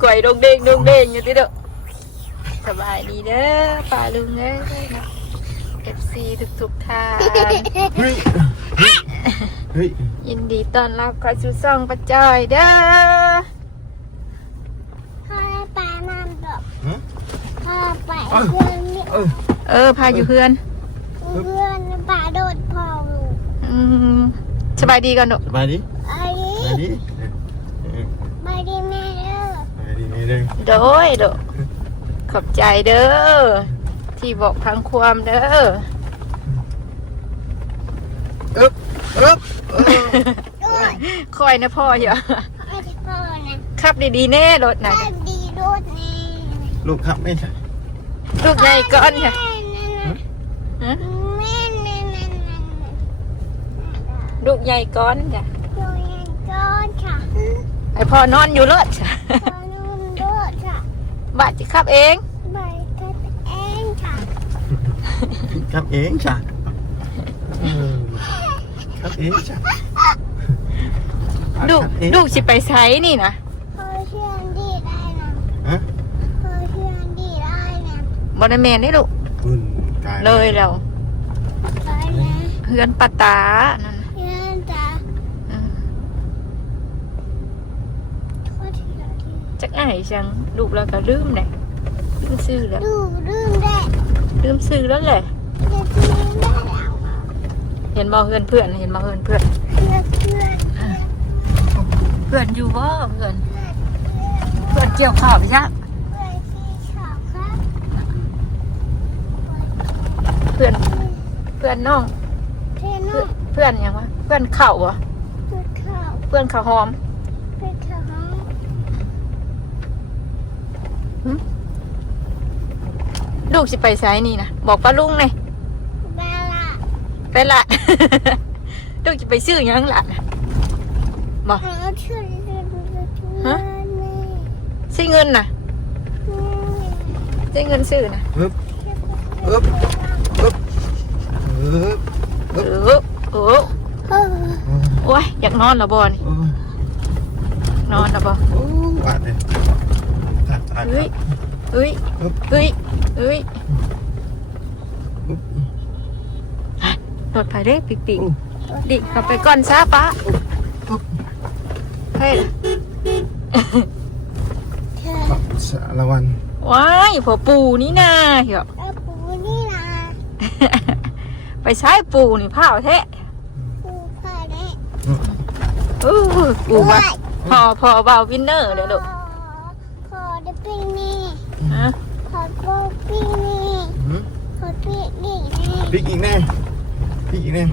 กวยดงเด้งอยู่ที่เด้อสบายดีเด้อป้าลุงเด้อFC ทุกท่านยินดีต้อนรับเข้าสู่ช่องป้าจอยเด้อพ่อไปน้ำดอกพ่อไปเพื่อนพาอยู่เพื่อนป่าโดดพ่อสบายดีกันหนูสบายดีสบายดีแม่โดยขอบใจเด้อที่บอกพังความเด้อคอยนะพ่อเหรอขับดีๆแน่รถนะดีรถนี่ลูกขับไม่ใช่ลูกใหญ่ก้อนค่ะลูกใหญ่ก้อนจ้ะไอพ่อนอนอยู่รถจ้ะบ้านจะขับเองขับเองจ้ะขับเองจ้ะลูกสิไปไซนี่นะพ่อเชื่อนดีได้นะพ่อเชื่อนดีได้นะบอลแมนนี่ลูกเลยเราเฮือนปะตานั่นเชื่อนจ้ะจักไอ้จังลูกเราก็ลืมเลยลืมซื้อแล้วลืมซื้อแล้วแหละเห็นมาเพื่อนเห็นมาเพื่อนอยู่บ่เพื่อนเกี่ยวข้าวไปจ้ะเพื่อนน้องเพื่อนยังวะเพื่อนเข่าวะเพื่อนข้าวหอมลูกสิไปไซนี่นะบอกป้าลุงเลยไปละ ลูกจะไปซื้อยังละบอกฮะซื้อเงินนะซื้อเงินซื้อนะโอ้ยอยากนอนเหรอบอนี่นอนเหรอบอเฮ้ยรถไฟเด้ปิ๊กดิกลับไปก่อนซะป้าเฮ้ยสารวัน ว้ายพอปูนี่นาเหรอปูนี่นะไปใช้ปูนี่ผ้าแท้ปูผ้าแท้ปูมาพอเบาวินเนอร์เลยลูกพอได้ปิ้งนี่พอปิ้งนี่พอปิ้งนี่ปิ๊กอีกแน่ปิ๊กน่ะ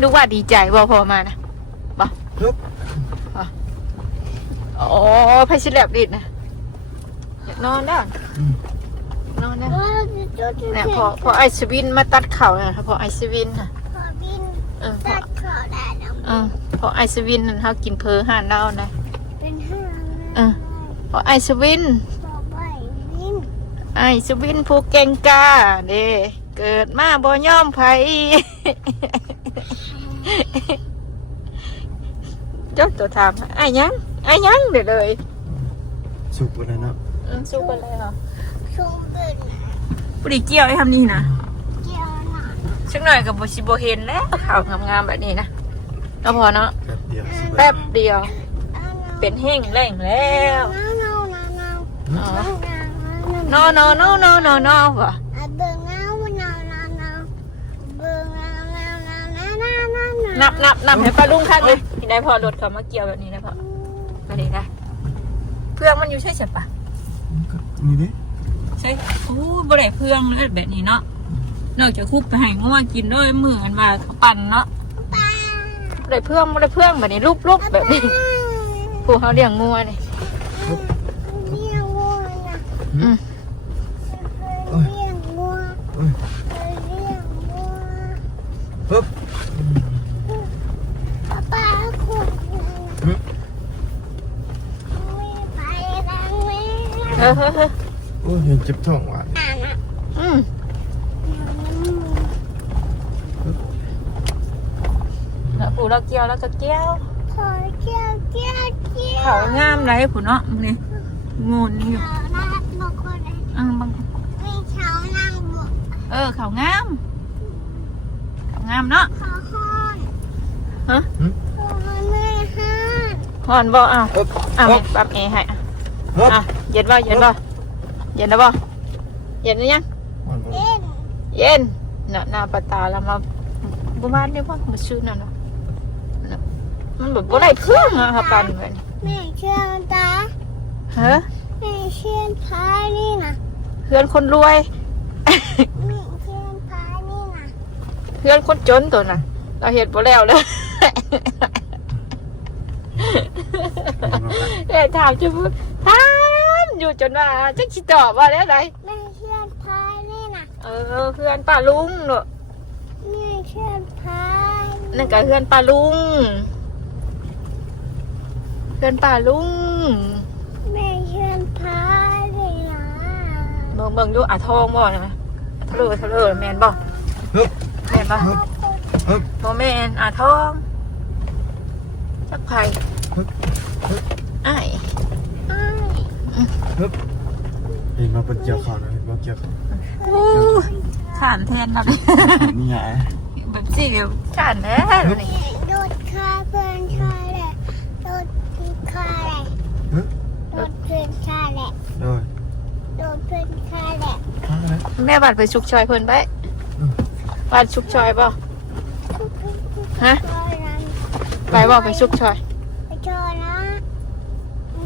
ลูกว่าดีใจบ่พอมานะบ่โอ้พายชิแลบดิดนะอยากนอนแล้วเนี่ยพอไอซ์วินมาตัดเข่านะพอไอซ์วินนะพอบินตัดเข่าได้นะพอไอซ์วินนั่นเขากินเพอห่านเน่านะเป็นห่านพอไอซ์วินผู้เก่งกาเด้เกิดมาบ่ยอมไผเจ้าตัวถามไอ้ยังเดี๋ยวเลยสุกไปแล้วนะสุกไปเลยเหรอชุ่มเป็นปุริเกี่ยวไอ้ทำนี่นะเกี่ยวนะชักหน่อยกับบุชิโบเห็นแล้วข่าวงามๆแบบนี้นะก็พอเนาะแป๊บเดียวเป็นแห้งแรงแล้วนอว่ะนับให้ป้าลุงทักเลยที่ได้พอรถเขามาเกี่ยวแบบนี้นะพ่อมาดีนะเพื่องมันอยู่ใช่ปะนี่ดิใช่โอ้บริเพื่องเลยแบบนี้เนาะนอกจากคุบไปให้งัวกินด้วยมือกันมาปั่นเนาะบริเพื่องแบบนี้รูปแบบนี้ปูเขาเลี้ยงงัวนี่ปึ๊บ ป้าขุด โอ้ยยังเจ็บท้องว่ะ อืมแล้วปูเราเกี่ยวแล้วก็เกี่ยว ขอเกี่ยวเกี่ยวเกี่ยว เขางามไรผู้เนาะนี่งูนี่อยู่ เขาหน้าบอกคนเลย บาง ไม่เขานั่งบอก เขางามเนาะ เขาห้อน ฮะ เขาไม่ห้อน ฮอนบ่อ้าว ฮึบ อ้าว ฮึบ ปั๊มเอให้ ฮึบ อ่ะเย็นบ่เย็นบ่เย็นนะบ่เย็นหรือยัง เล่น เย็นหน้าปลาตาแล้วมาบุมาเนี่ยพ่อมาซื้อนั่นเนาะมันแบบบ่ได้เครื่องอะค่ะปันเหมือน แม่เชื่อตา เฮ้อ แม่เชื่อพายนี่นะ เพื่อนคนรวย แม่เชื่อพายนี่นะ เพื่อนคนจนตัวน่ะ เราเห็นบ่แล้วเลยแต่ถามจะพูดถามอยู่จนว่าจักสิตอบว่าแล้วได แม่เชื่อพายนี่นะ เพื่อนป้าลุงเนาะ แม่เชื่อพาย นั่นก็เพื่อนป้าลุงเพื่อนป้าลุง แม่เชื่อพายนี่นะ เบิ่งดูอาทองบ่นะทะเลแม่นบ่ ฮึบ แม่นบ่ ฮึบ บ่แม่นอาทองจักไผ ฮึบฮึบ อ้าย อ้าย ฮึบเห็นมาเป็นเกี่ยวข่าวนะเห็นมาเกี่ยวข่าว ขานแทนเราเลย นี่ไง แบบสิเดี๋ยวขานแท้เลยนี่ โดดขาเพื่อนชายแหละโดดขาแหละ ฮึบ โดดเพื่อนชายแหละ โดย โดดเพื่อนชายแหละ ข้าเลย แม่บัดไปชุกชอยเพิ่นไปบัดชุกชอยบ่ ฮะ ชอยนะ ไปบ่ไปชุกชอย ไปชอยนะ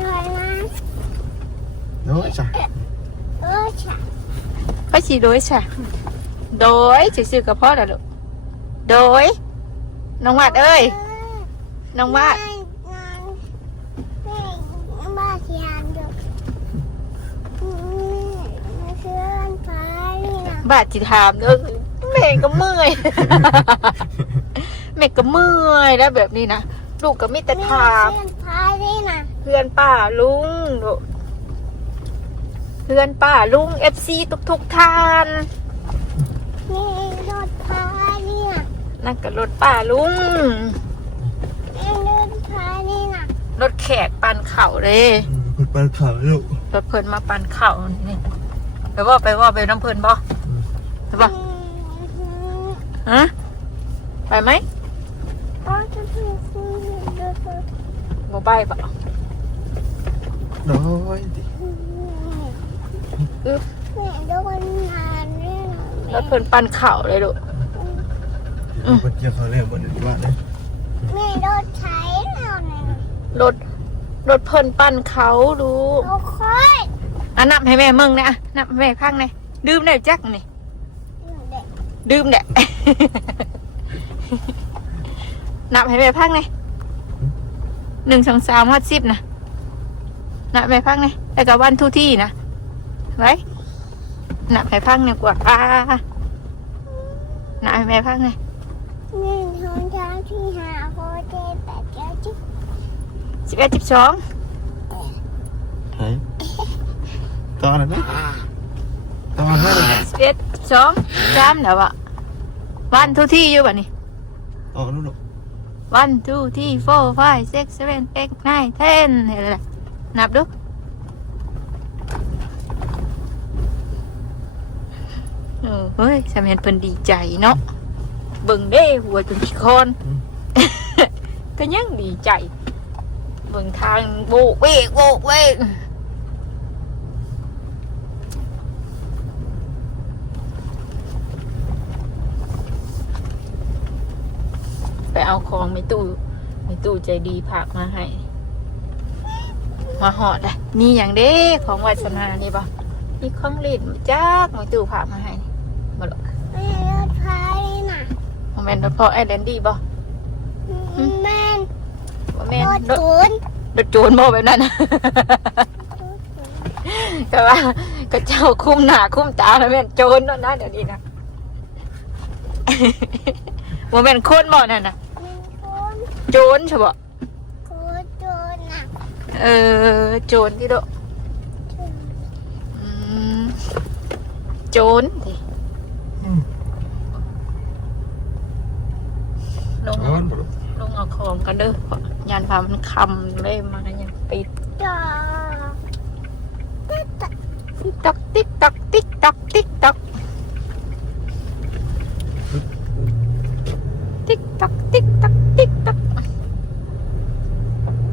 ชอยนะ โดยจ้ะ ฉะ ไปสิโดยซะโดยซื่อๆกับพ่อล่ะลูกโดยน้องวัดเอ้ยน้องวัด แม่บ้าเทียนอยู่แม่เชื่อนพายนี่นะ บาดสิถามเด้อแม่ก็เมื่อย แม่ก็เมื่อยแล้วแบบนี้นะลูกก็มีแต่ถาม แม่เชื่อนพายนี่นะ เพื่อนป้าลุงลูกเพื่อนป้าลุง FC ทุกท่าน แม่รถพายนี่นะ นั่นก็รถป้าลุง แม่เดินพายนี่นะ รถแขกปันเข่าเลย คุณปลาขาวลูก รถเพิ่นมาปันเข่านี่ไปว่าไปน้ำเพิ่นบ่ไปบ่ฮะไปไหม อ๋อจะพูดคุยดูดู บ่ไปปะ โดย อึ๊บ แม่โดนนานเนี่ยนะ รถเพิ่นปันเข่าเลยลูก เป็นเกี่ยวข่าวแล้วบนนี้ว่าเลย แม่โดนใช้แล้วเนี่ย รถเพิ่นปันเขาลูก โอ้ค่อย นับให้แม่มึงนะนับให้แม่พังนี่ดื่มได้จักนี่ เด็ก ดื่มแหละ นับให้แม่พังนี่1 2 3 ฮอด 10นะนับให้แม่พังนี่แล้วก็วันทุกที่นะไว้นับให้พังเนี่ยกว่านับให้แม่พังนี่ หนึ่งสองสามสี่ห้าหกเจ็ดแปดเก้าสิบ 11 12 ไหนตอนนั้นนะตอนนั้นนะ 11 12 3เดี๋ยวอะวันทุกที่อยู่บ่นี่ ออกนู่นหรอ 1 2 3 4 5 6 7 8 9 10นี่แหละนับดูเฮ้ยสามีเพิ่นดีใจเนาะเบิ่งเด้หัวจนขี้คอน ก็ยังดีใจเบิ่งทางโบกเวกไปเอาของไม่ตู้ใจดีผักมาให้มาหอดเลยมีอย่างเด้ของวัสนานี่ป่ะมีของเล่นจักไม่ตู้ผักมาให้นี่มาหรอก แม่รถไฟน่ะ โมเมนต์พอไอแลนดี้ป่ะ แม่น โมเมน ร ต์ ถศูนย์ รถโจรบ่แบบนั้น แต่ว่าก็เจ้าคุ้มหน้าคุ้มตาแล้วแม่นโจรนั่นนะเดี๋ยวนี้นะ โมเมนต์คนบ่นั่นนะ แม่นคน โจรใช่ป่ะ โคตรโจรน่ะ โจรที่โด โจรลง ร้อนบ่ลูก ลงเอาของกันเด้อยานพามันคำเลยมายังปิด จ้า ติ๊กตักติ๊กตักติ๊กตักติ๊กตักติ๊กตักติ๊กตักติ๊กตัก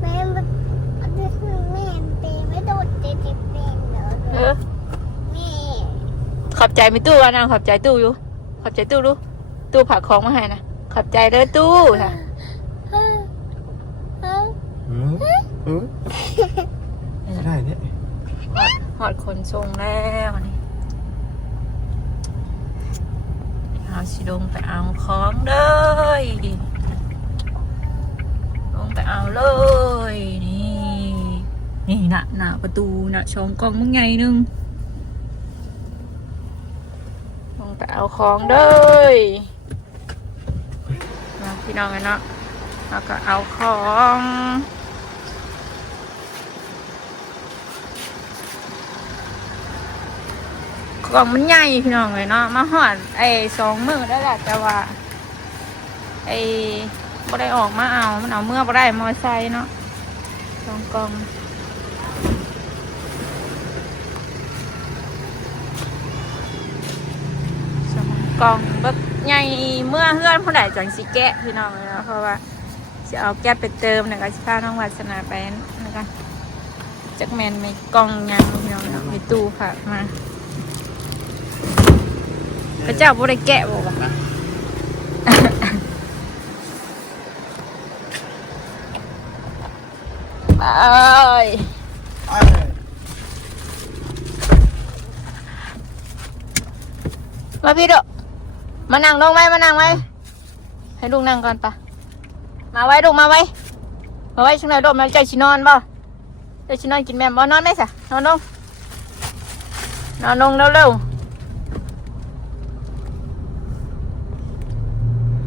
แม่อันนี้คือแม่เป็นไม่โดนเจ็บเป็นเหรอ เออ แม่ ขอบใจมีตู้อ่ะนางขอบใจตู้อยู่ขอบใจตู้ดูตู้ผักของมาให้นะขอบใจเด้อตู้ค่ะ ไม่ได้เนี่ย หอดคนทรงแล้วนี่เอาสิลงไปเอาของเลยลงไปเอาเลยนี่น่ะหน้าประตูน่ะช่องกล้องมึงไงนึงลงไปเอาของเลยมาพี่น้องกันเนาะแล้วก็เอาของกล่องมันใหญ่พี่น้องเลยเนาะมาหอด2 มื้อได้แหละแต่ว่าบ่ได้ออกมาเอามันเอาเมื่อบ่ได้มอไซค์เนาะ2 กล่อง2 กล่องแบบใหญ่เมื่อเฮือนผู้ใดจังสิแกะพี่น้องเลยเนาะเพราะว่าจะเอาแก๊สไปเติมแล้วก็สิพาน้องวาสนาไปนั่นกันจักแมนมีกล่องยังพี่น้องเนาะมีตู้ฝากมาพระเจ้าบ่ได้แกะบอกว่าไปมาพี่ดุมานั่งลงไหมมานั่งไหมให้ลูกนั่งก่อนปะมาไว้ลูกมาไว้ช่วงไหนลูกมาใจชินอนบ่ใจชินอนกินแม่บ่นอนไหมสะนอนลงเร็ว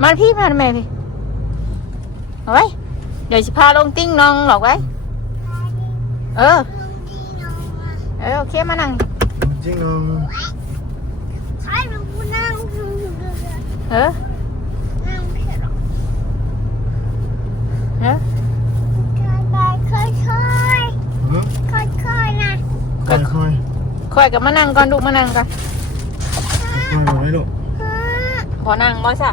มาพี่มาแม่พี่เอาไว้เดี๋ยวสิพาลงติ้งนองหรอกไว้โอเคมานั่ง จริงน้อง ใช่เราพูดนั่งดูนั่งเพียรค่อยนะ ค่อยกับมานั่งก่อนลูกมานั่งก่อน ค่อยไว้ลูก พอนั่งบ่ซะ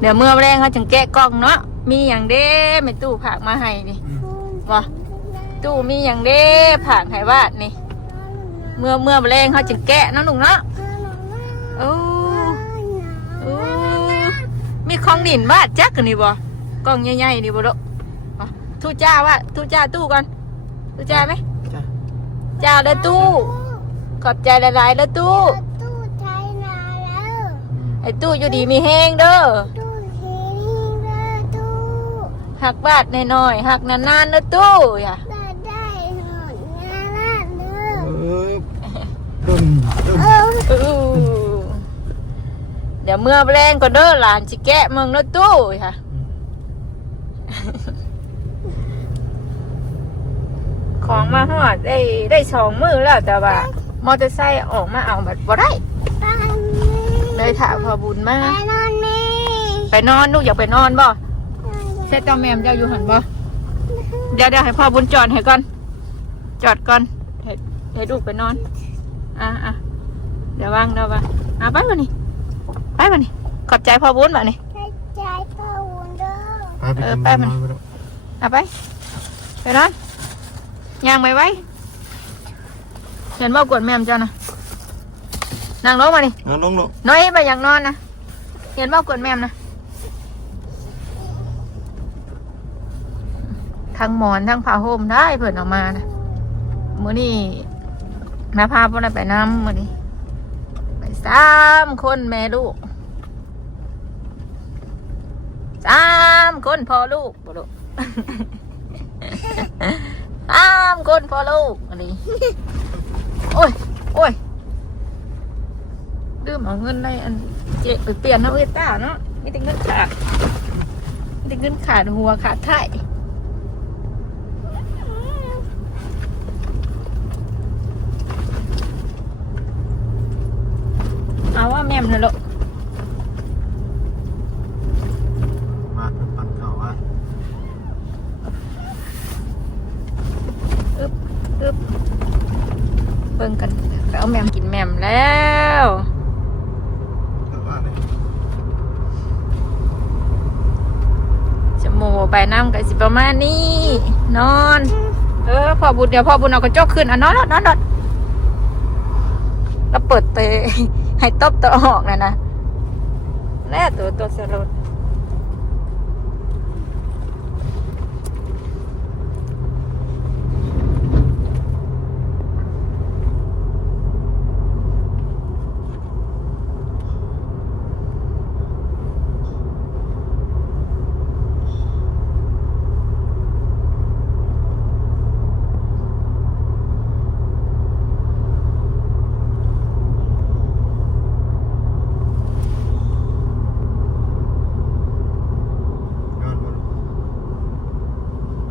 เดี๋ยวเมื่อแรงเขาจึงแกะกล่องเนาะมีอย่างเด้ไม่ตู้ผักมาให้นี่บ่ตู้มีอย่างเด้ผักให้วาดนี่เมื่อแรงเขาจึงแกะเนาะลูกเนาะโอ้มีของดินวาดจักกันนี่บ่กล่องใหญ่ๆนี่บ่ลูกทูจ้าว่าทูจ้าตู้ก่อนทูจ้าไหมจ้าเลยตู้ขอบใจหลายๆเลยตู้ ตู้ใช้นาแล้ว ไอ้ตู้อยู่ดีมีแห้งเด้อ ตู้เฮงตู้ หักบาดน้อยๆหักนานๆเด้อตู้อย่า ได้หน่อยงานเด้อ ตึ้ม เดี๋ยวเมื่อแรงก็เด้อหลานสิแกะมึงเด้อตู้ค่ะของมาหอดได้2 มื้อแล้วแต่ว่ามอเตอร์ไซค์ออกมาเอาแบบบ่ได้เลยถามพอบุญมา ไปนอนแม่ ไปนอนลูกอยากไปนอนบ่เซ็ตเจ้าแม่มเจ้าอยู่หันบ่เดี๋ยวให้พ่อบุญจอดให้ก่อนจอดก่อนให้ลูกไปนอนเดี๋ยววางไปมานี่ขอบใจพ่อบุญมานี่ ใจพ่อวุ้นเด้อ ไปมัน ไปนอนย่างไว้เห็นว่ากวนแม่มเจ้านะนั่งลงมานี่ น้องลูก น้อยไปอยากนอนนะเห็นว่ากวนแม่มนะทั้งหมอนทั้งผ้าห่มได้เพิ่นออกมานะมื้อนี้นาพาบ่ได้ไปน้ำมื้อนี้ไป3 คนแม่ลูก3 คนพ่อลูกบ่ลูก 3 คนพ่อลูกอันนี้โอ้ยลืมเอาเงินได้อันเจ๊ไปเปลี่ยนนะเวต้าเนาะไม่ได้เงินขาดหัวขาดไถ่ เอาว่าแม่มเลยลูก มาปั่นเข่าว่า อึบเบิ่งกันไปเอาแม่มกินแม่มแล้ว แต่ว่าเนี่ย จะโมไปน้ำกันสิประมาณนี้นอนพ่อบุญเดี๋ยวพ่อบุญเอากระจกขึ้นนอนแล้วเปิดเตะให้ตบตัวออกนะแน่ตัวสลดงานบน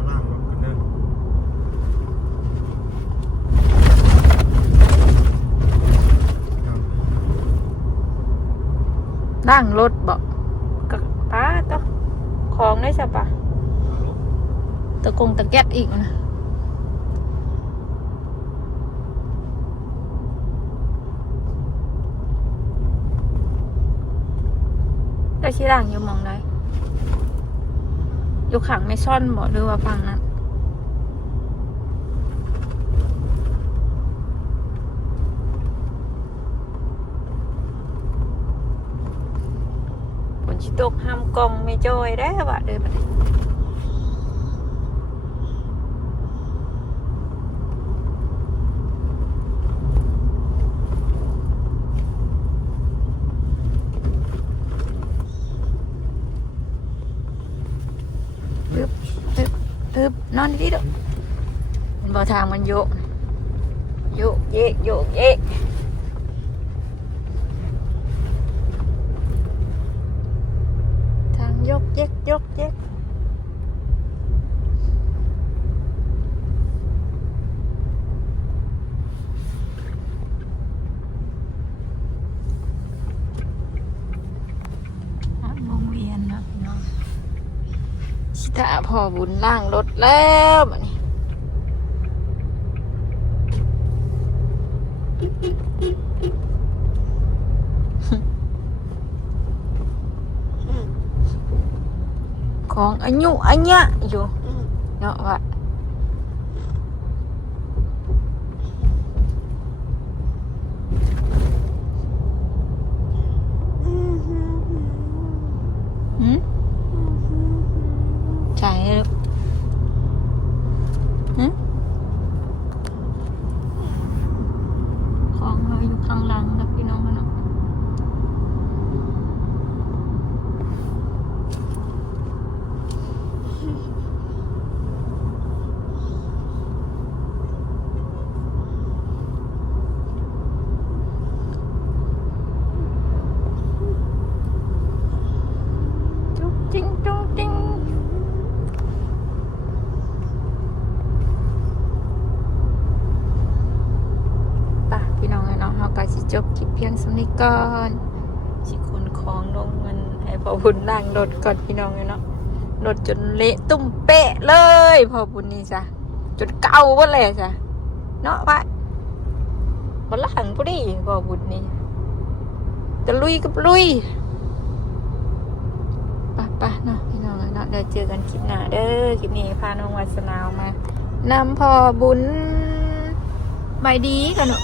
ล่างรถกันเด้อ นั่งรถบอกกับป้าตัวของได้ใช่ปะตะกงตะแก๊สอีกนะได้ชี้ด่างอยู่มองไหนอยู่ขังไม่ซ่อนบอกหรือว่าฟังนั้นฝนชิตกห้ามกองไม่จอยได้บะเดินมาเลยอึบนอนดีๆเด้อมันบ่ทางมันโยกเยกทางยกเยกวงเวียนนะพี่น้องชิตาพ่อบุญล่างรถแล้วบัดนี้ของอันเนี้ยอยู่เนาะว่าใช่ลูกของเราอยู่ข้างหลังนะพี่น้องเนาะจุ๊งจิ้งป่ะพี่น้องเนาะเราก็สิจบคลิปเพียงสำนี้ก่อนสิคนของลงเงินให้พ่อบุญนั่งรถก่อนพี่น้องเนาะรถจนเละตุ้มเป๊ะเลยพ่อบุญนี่จ้ะจนเก่าหมดเลยจ้ะเนาะป่ะบ่หลังพอดีพ่อบุญนี่จะลุยกับลุยป่ะเนาะพี่น้องเนาะเดี๋ยวเจอกันคลิปหน้าเด้อคลิปนี้พาน้องวาสนาออกมานำพ่อบุญใบดีกันเนาะ